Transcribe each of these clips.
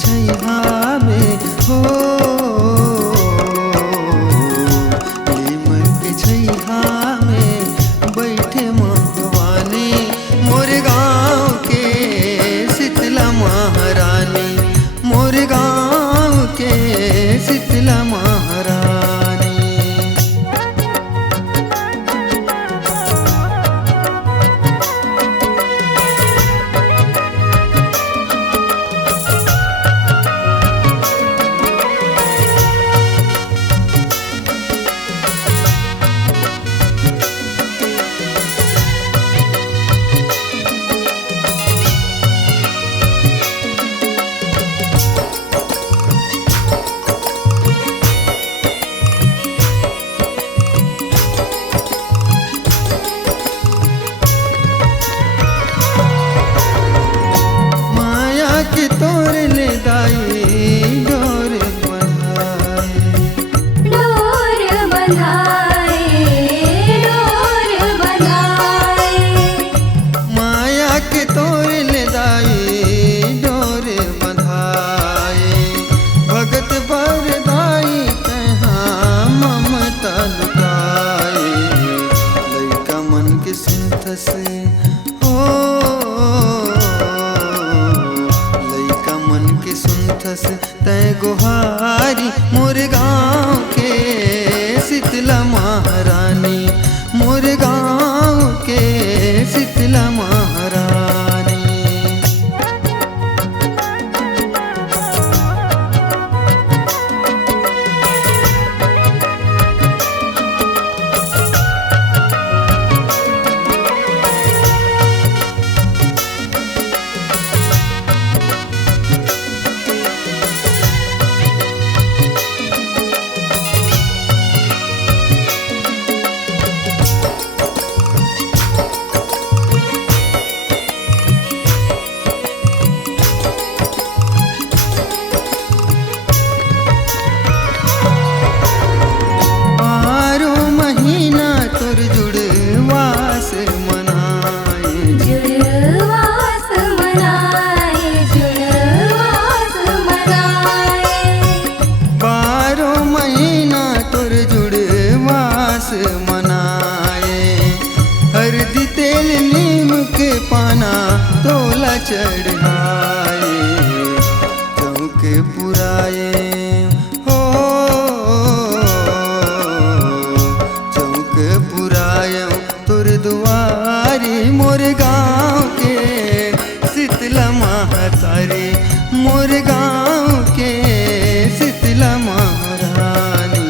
छैहा में हो लीमन के छैहा में बैठे महवानी मोर गाँव के शीतला महारानी मोर गाँव के शीतला महारानी। के तोर ले दाई डोर बंधाए डोर बंधाए डोर बंधाए माया के तोर ले दाई डोर बंधाए भगत बर दाई तहाँ ममता लुटाए लइका मन के सिंथ से तय गुहारी मोर गाँव के शीतला महारानी मोर गाँव के शीतला महारानी। हरदी तेल नीम के पाना तोला चढ़ाए चौके पुराए हो चौके पुराए तुर दुआरी मोर गाँव के शीतला महातारी मोर गाँव के शीतला महारानी।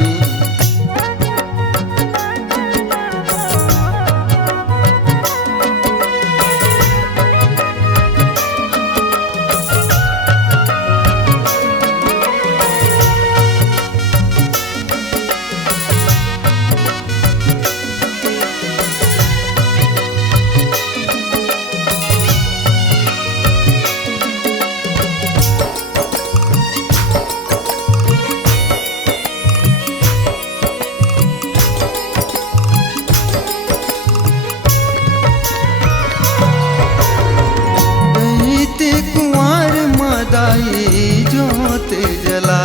कुंवर मदाई जोत जला